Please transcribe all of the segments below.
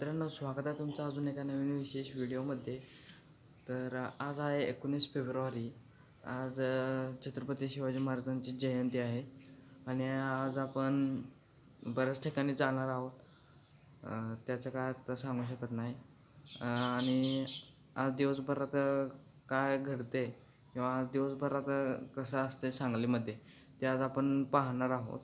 मित्रांनो, स्वागत आहे तुमचं अजून एका नवीन विशेष व्हिडिओमध्ये. तर आज आहे 19 फेब्रुवारी. आज छत्रपती शिवाजी महाराजांची जयंती आहे आणि आज आपण बऱ्याच ठिकाणी जाणार आहोत. त्याचं काय आता सांगू शकत नाही. आणि आज दिवसभरात काय घडते किंवा आज दिवसभरात कसं असते सांगलीमध्ये ते आज आपण पाहणार आहोत.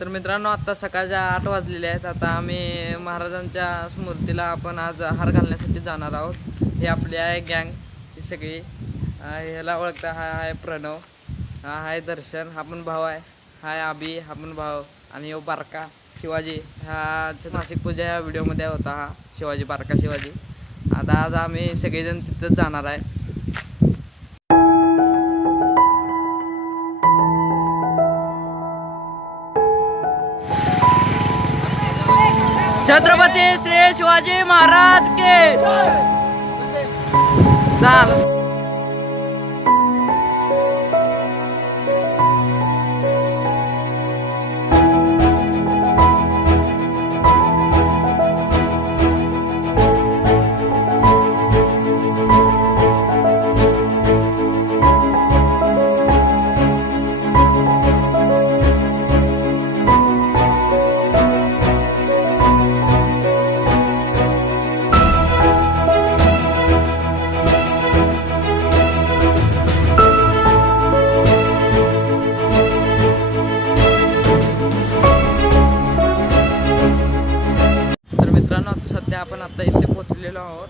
तर मित्रांनो, आता सकाळच्या 8 वाजलेले आहेत. आता आम्ही महाराजांच्या स्मृतीला आपण आज हार घालण्यासाठी जाणार आहोत. हे आपली आहे गँग, ही सगळी. ह्याला ओळखता. हा आहे प्रणव, हा आहे दर्शन, हा पण भाऊ आहे. हाय अभि, हा पण भाऊ. आणि यो बारका शिवाजी. हा नाशिक पूजा ह्या व्हिडिओमध्ये होता. हा शिवाजी, बारका शिवाजी. आता आज आम्ही सगळेजण तिथंच जाणार आहे. छत्रपती श्री शिवाजी महाराज के जय. सध्या आपण आता इथे पोहोचलेलो आहोत.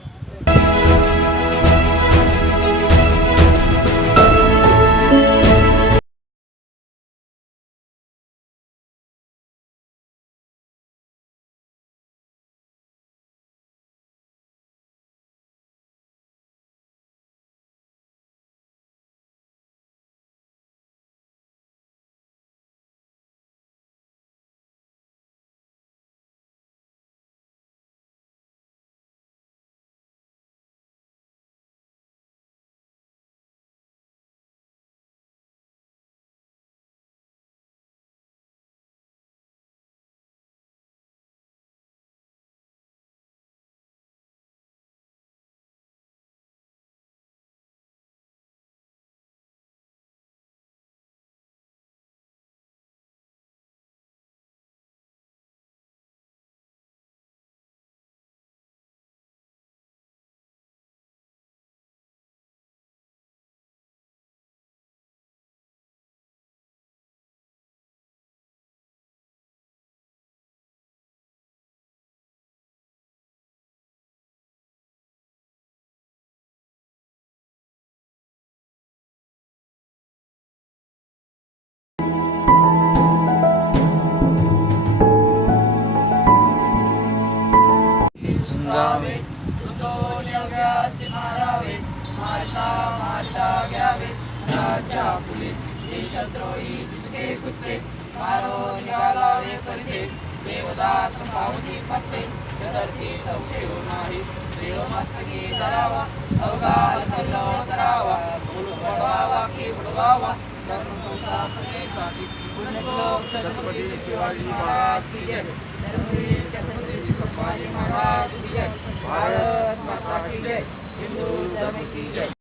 संपावती फत्ते धरती संशय नाही देव मस्तकी धरावा अवघा कल्लोळ करावा बुडवावा की बुडवावा धर्म संस्थापनेसाठी पुण्यश्लोक छत्रपती शिवाजी महाराज की जय धर्मवीर छत्रपती संभाजी महाराज की जय भारत माता की जय हिंदू धर्म की जय।